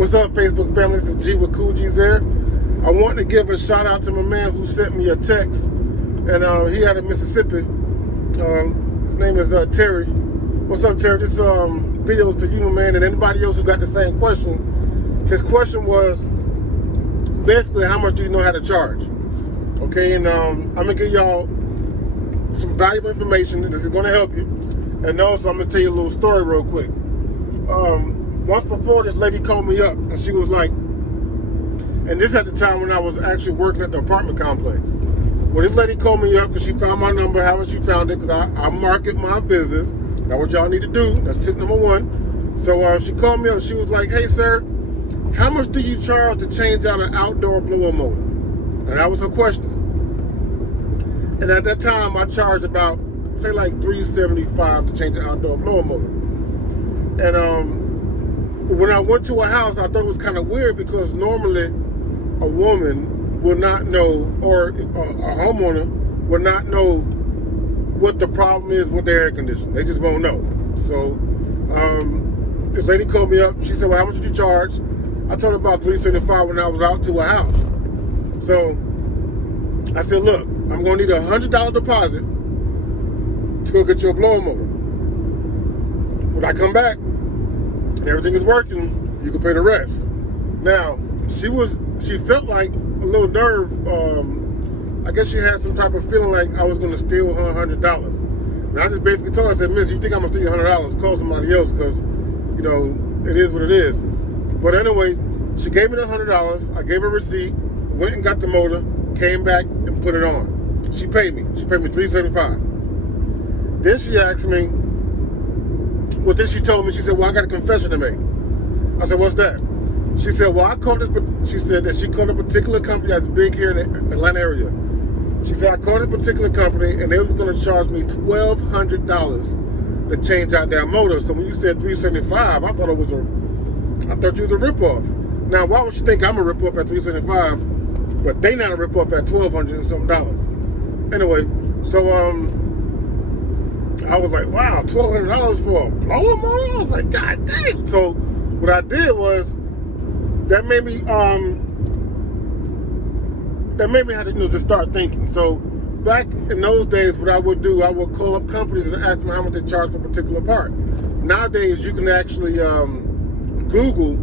What's up, Facebook family? This is G with Cool G's there. I want to give a shout out to my man who sent me a text, and he out of Mississippi. His name is Terry. What's up, Terry? This video is for you, my man, and anybody else who got the same question. His question was basically, how much do you know how to charge? Okay, and I'm gonna give y'all some valuable information, and this is gonna help you. And also, I'm gonna tell you a little story real quick. Once before, this lady called me up, and she was like, and this at the time when I was actually working at the apartment complex. Well, this lady called me up because she found my number. How she found it? Because I market my business. That's what y'all need to do. That's tip number one. So she called me up. She was like, "Hey, sir, how much do you charge to change out an outdoor blower motor?" And that was her question. And at that time, I charged about, say, like $375 to change an outdoor blower motor. And when I went to a house, I thought it was kind of weird because normally a woman will not know, or a homeowner will not know what the problem is with their air conditioning. They just won't know. So this lady called me up. She said, "Well, how much did you charge?" I told her about $375 when I was out to a house. So I said, "Look, I'm going to need a $100 deposit to go get your blower motor. When I come back, and everything is working, you can pay the rest." Now, she felt like a little nerve. I guess she had some type of feeling like I was going to steal her $100. And I just basically told her, I said, "Miss, you think I'm going to steal your $100? Call somebody else, because, you know, it is what it is." But anyway, she gave me the $100. I gave her a receipt, went and got the motor, came back and put it on. She paid me. She paid me $375. Then she asked me, well, then she told me, she said, "Well, I got a confession to make." I said, "What's that?" She said, "Well, she said that she called a particular company that's big here in the Atlanta area. She said, I called this particular company and they was going to charge me $1,200 to change out that motor. So when you said $375, I thought you was a ripoff. Now, why would she think I'm a ripoff at $375, but they not a ripoff at $1,200 and something dollars?" Anyway, so I was like, wow, $1,200 for a blower motor? I was like, God dang. So what I did was, that made me have to, just start thinking. So back in those days, what I would do, I would call up companies and ask them how much they charge for a particular part. Nowadays, you can actually Google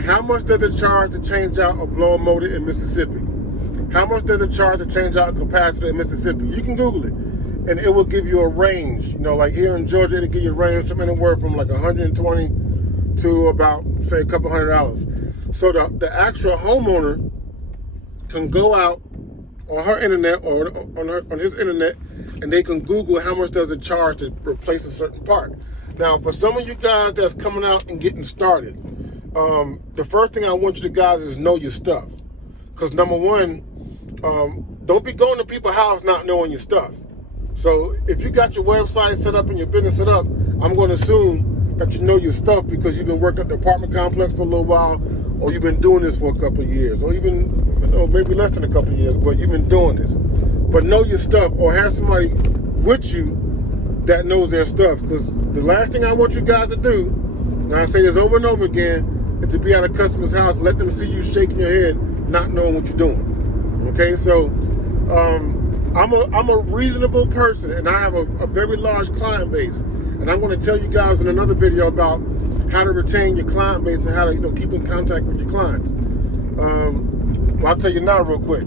how much does it charge to change out a blower motor in Mississippi. How much does it charge to change out a capacitor in Mississippi? You can Google it. And it will give you a range. Like here in Georgia, it'll give you a range from anywhere from like $120 to about, say, a couple $100. So the actual homeowner can go out on her internet or on his internet, and they can Google how much does it charge to replace a certain part. Now, for some of you guys that's coming out and getting started, the first thing I want you to guys is know your stuff. Because number one, don't be going to people's house not knowing your stuff. So if you got your website set up and your business set up, I'm going to assume that you know your stuff because you've been working at the apartment complex for a little while, or you've been doing this for a couple of years, or even maybe less than a couple of years, but you've been doing this. But know your stuff, or have somebody with you that knows their stuff. Because the last thing I want you guys to do, and I say this over and over again, is to be at a customer's house, let them see you shaking your head, not knowing what you're doing. Okay, so I'm a reasonable person, and I have a very large client base. And I'm going to tell you guys in another video about how to retain your client base and how to keep in contact with your clients. Well, I'll tell you now real quick.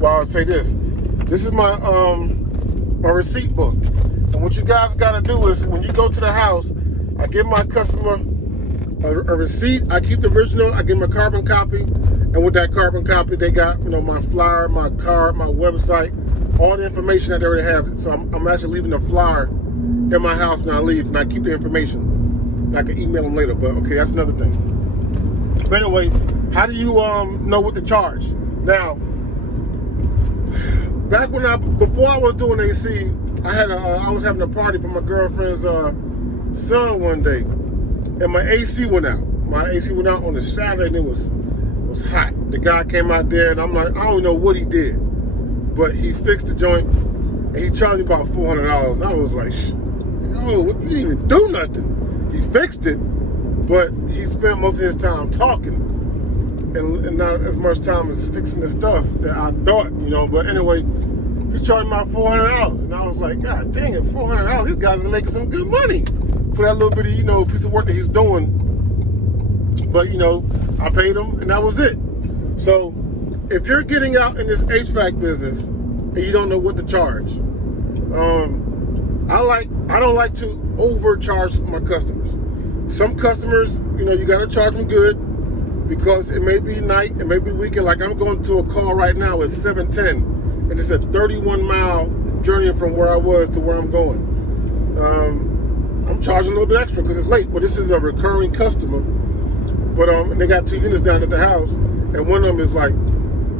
Well, I'll say this. This is my receipt book. And what you guys got to do is, when you go to the house, I give my customer a receipt. I keep the original. I give them a carbon copy. And with that carbon copy, they got, my flyer, my card, my website, all the information that they already have. So I'm actually leaving the flyer in my house when I leave, and I keep the information. I can email them later, but okay, that's another thing. But anyway, how do you know what to charge? Now, back before I was doing AC, I was having a party for my girlfriend's son one day, and my AC went out. My AC went out on a Saturday, and it was hot. The guy came out there, and I'm like, I don't know what he did, but he fixed the joint, and he charged me about $400. And I was like, yo, you didn't even do nothing. He fixed it, but he spent most of his time talking and not as much time as fixing the stuff that I thought, But anyway, he charged me $400, and I was like, God dang it, $400! These guys are making some good money for that little bitty, piece of work that he's doing. But I paid him, and that was it. So if you're getting out in this HVAC business and you don't know what to charge, I don't like to overcharge my customers. Some customers, you gotta charge them good because it may be night, it may be weekend. Like I'm going to a call right now at 7:10, and it's a 31-mile journey from where I was to where I'm going. I'm charging a little bit extra because it's late, but this is a recurring customer. But and they got 2 units down at the house, and one of them is like,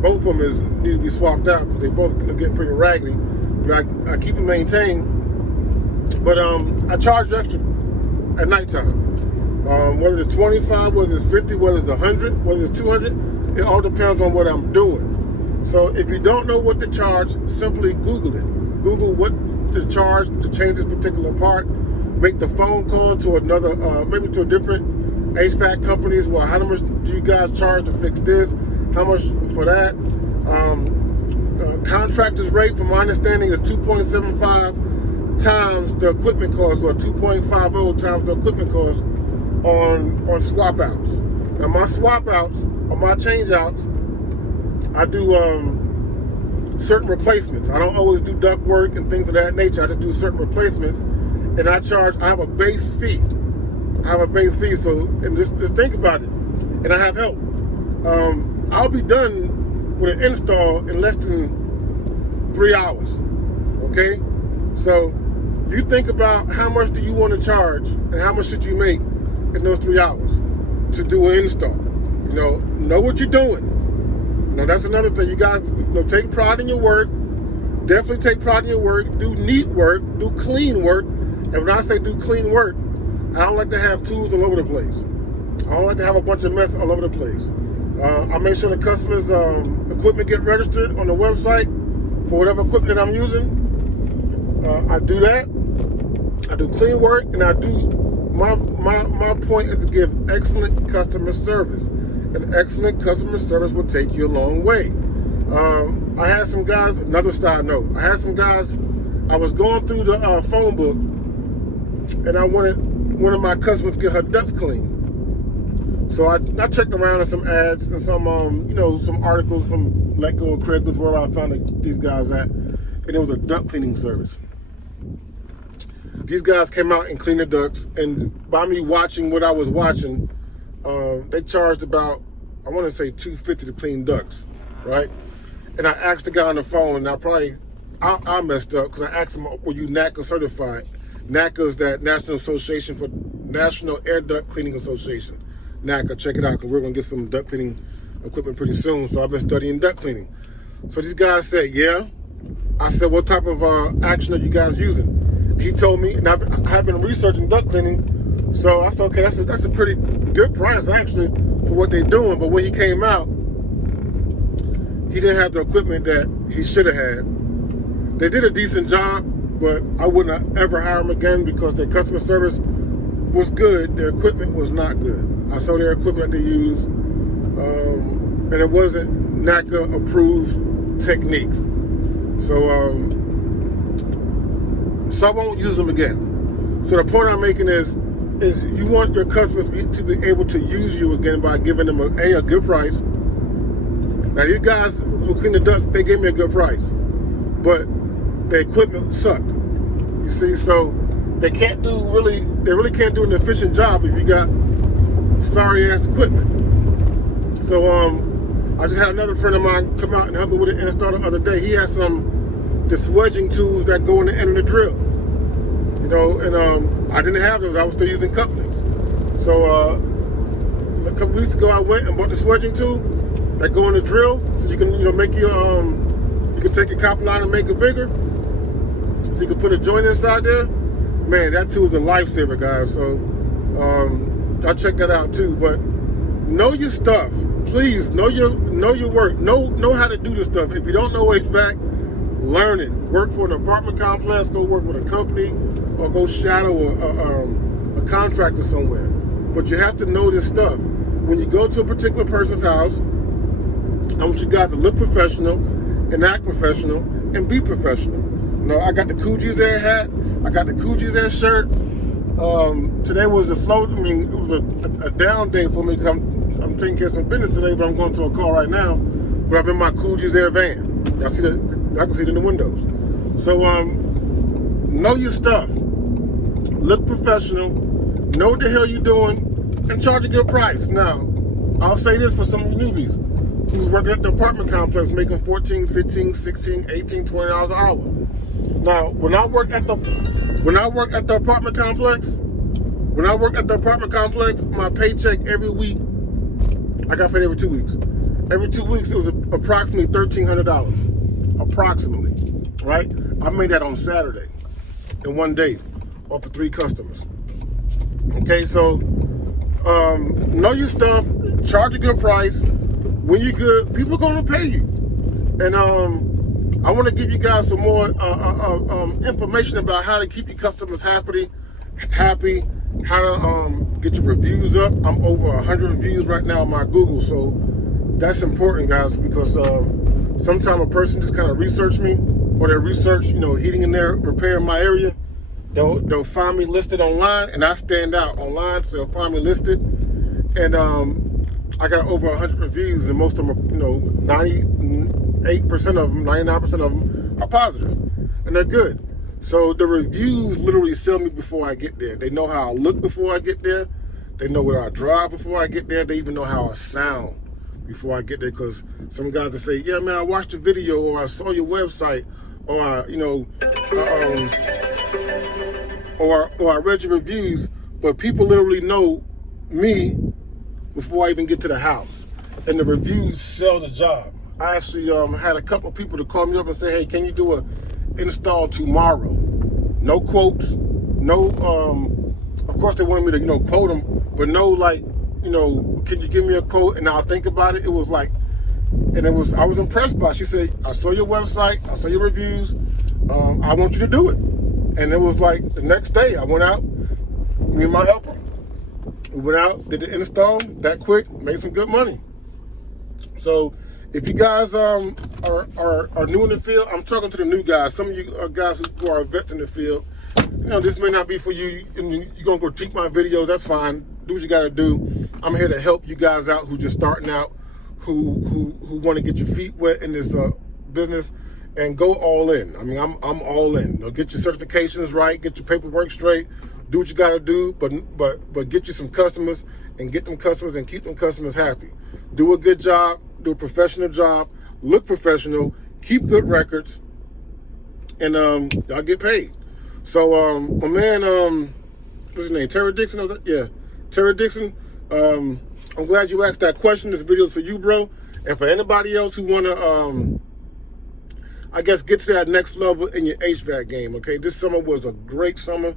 both of them need to be swapped out because they both are getting pretty raggedy. But I keep them maintained. But I charge extra at nighttime. Whether it's 25, whether it's 50, whether it's 100, whether it's 200, it all depends on what I'm doing. So if you don't know what to charge, simply Google it. Google what to charge to change this particular part. Make the phone call to another, maybe to a different HVAC companies. Well, how much do you guys charge to fix this? How much for that? Contractor's rate, from my understanding, is 2.75 times the equipment cost, or 2.50 times the equipment cost on swap outs. Now my swap outs, or my change outs, I do certain replacements. I don't always do duct work and things of that nature. I just do certain replacements, and I have a base fee. So, and just think about it. And I have help. I'll be done with an install in less than 3 hours. Okay? So you think about how much do you want to charge and how much should you make in those 3 hours to do an install. Know what you're doing. That's another thing. You guys, take pride in your work. Definitely take pride in your work. Do neat work. Do clean work. And when I say do clean work, I don't like to have tools all over the place. I don't like to have a bunch of mess all over the place. I make sure the customer's equipment get registered on the website for whatever equipment that I'm using. I do that. I do clean work, and I do my point is to give excellent customer service. And excellent customer service will take you a long way. I had some guys, another side note, I was going through the phone book, and I wanted one of my customers to get her ducts clean. So I checked around in some ads and some some articles, some Let Go of Craigslist, wherever I found these guys at, and it was a duct cleaning service. These guys came out and cleaned the ducts, and by me watching what I was watching, they charged about, I want to say $250 to clean ducts, right? And I asked the guy on the phone, and I messed up because I asked him, were you NACA certified? NACA is that National Air Duct Cleaning Association. NACA, check it out, because we're going to get some duct cleaning equipment pretty soon. So I've been studying duct cleaning. So these guys said, yeah. I said, what type of action are you guys using? He told me, and I have been researching duct cleaning. So I said, okay, that's a pretty good price, actually, for what they're doing. But when he came out, he didn't have the equipment that he should have had. They did a decent job, but I wouldn't ever hire them again because their customer service was good. Their equipment was not good. I saw their equipment they used, and it wasn't NACA approved techniques. So I won't use them again. So the point I'm making is you want your customers to be able to use you again by giving them a good price. Now these guys who clean the ducts, they gave me a good price, but the equipment sucked. You see, so they really can't do an efficient job if you got sorry ass equipment. So I just had another friend of mine come out and help me with an install the other day. He has the swedging tools that go in the end of the drill. And I didn't have those. I was still using couplings. So a couple weeks ago, I went and bought the swedging tool that go in the drill, so you can make your you can take your copper line and make it bigger, so you can put a joint inside there. Man, that tool is a lifesaver, guys. So I'll check that out too. But know your stuff, please. Know your work. Know how to do this stuff. If you don't know HVAC, learn it. Work for an apartment complex. Go work with a company, or go shadow a contractor somewhere. But you have to know this stuff. When you go to a particular person's house, I want you guys to look professional and act professional and be professional. Now, I got the Coogie's Air hat. I got the Coogie's Air shirt. Today was a slow, it was a down day for me because I'm taking care of some business today, but I'm going to a call right now. But I'm in my Coogie's Air van. I can see it in the windows. So, know your stuff. Look professional. Know what the hell you're doing, and charge a good price. Now, I'll say this for some of you newbies who's working at the apartment complex making $14, $15, $16, $18, $20 an hour. Now, when I work at the apartment complex, my paycheck every week, I got paid every 2 weeks. Every 2 weeks, it was approximately $1,300. Approximately, right? I made that on Saturday in one day, off of 3 customers. Okay, so know your stuff, charge a good price. When you're good, people are gonna pay you. And I want to give you guys some more information about how to keep your customers happy, how to get your reviews up. I'm over 100 reviews right now on my Google, so that's important, guys, because sometimes a person just kind of research me, or they research, heating and air repair in my area. They'll find me listed online, and I stand out online, so they'll find me listed. And I got over 100 reviews, and most of them are, 98% of them, 99% of them are positive, and they're good. So the reviews literally sell me before I get there. They know how I look before I get there. They know where I drive before I get there. They even know how I sound before I get there, because some guys will say, yeah, man, I watched the video, or I saw your website, or I read your reviews. But people literally know me before I even get to the house, and the reviews sell the job. I actually had a couple of people to call me up and say, hey, can you do a install tomorrow? No quotes, no, of course they wanted me to, quote them, but no, can you give me a quote and I'll think about it? It was like, I was impressed by it. She said, I saw your website, I saw your reviews, I want you to do it. And it was like the next day I went out, me and my helper, we went out, did the install that quick, made some good money. So if you guys are new in the field, I'm talking to the new guys. Some of you guys who are vets in the field, this may not be for you. You're gonna critique my videos, that's fine. Do what you gotta do. I'm here to help you guys out who just starting out, who want to get your feet wet in this business, and go all in. I mean, I'm all in. Get your certifications right, get your paperwork straight, do what you gotta do, but get you some customers, and get them customers and keep them customers happy. Do a good job, do a professional job, look professional, keep good records, and y'all get paid. So my man, what's his name? Terry Dixon? Yeah, Terry Dixon. I'm glad you asked that question. This video is for you, bro. And for anybody else who wanna I guess get to that next level in your HVAC game, okay? This summer was a great summer.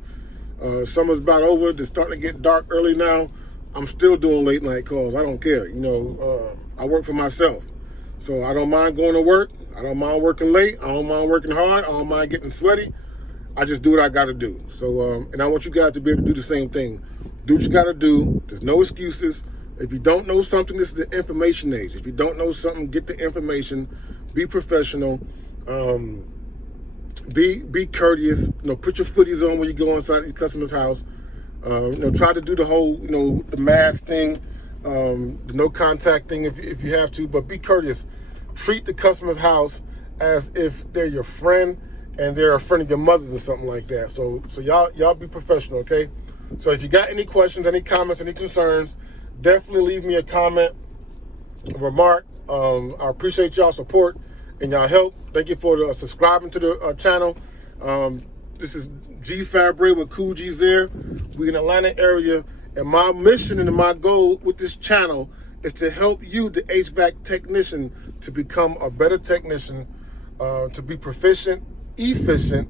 Summer's about over. It's starting to get dark early now. I'm still doing late night calls. I don't care. I work for myself. So I don't mind going to work. I don't mind working late. I don't mind working hard. I don't mind getting sweaty. I just do what I got to do. So, and I want you guys to be able to do the same thing. Do what you got to do. There's no excuses. If you don't know something, this is the information age. If you don't know something, get the information. Be professional. Be courteous. Put your footies on when you go inside these customers' house. Try to do the whole, the mask thing, the no contact thing if you have to, but be courteous. Treat the customer's house as if they're your friend and they're a friend of your mother's or something like that. So y'all be professional, okay? So if you got any questions, any comments, any concerns, definitely leave me a comment, a remark. I appreciate y'all support and y'all help. Thank you for subscribing to the channel. This is G Fabre with Coogie's Air. We're in the Atlanta area, and my mission and my goal with this channel is to help you, the HVAC technician, to become a better technician, to be proficient, efficient,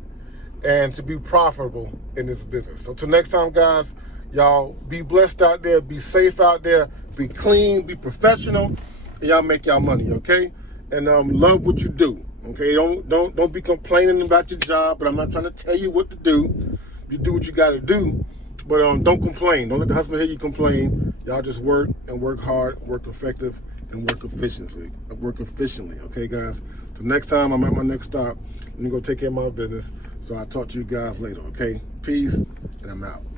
and to be profitable in this business. So till next time, guys, y'all be blessed out there, be safe out there, be clean, be professional, and y'all make y'all money, okay? And love what you do. Okay, don't be complaining about your job, but I'm not trying to tell you what to do. You do what you got to do, But don't complain. Don't let the husband hear you complain. Y'all just work and work hard, work effective, and work efficiently. Okay, guys? So next time I'm at my next stop, let me go take care of my business. So I'll talk to you guys later, okay? Peace, and I'm out.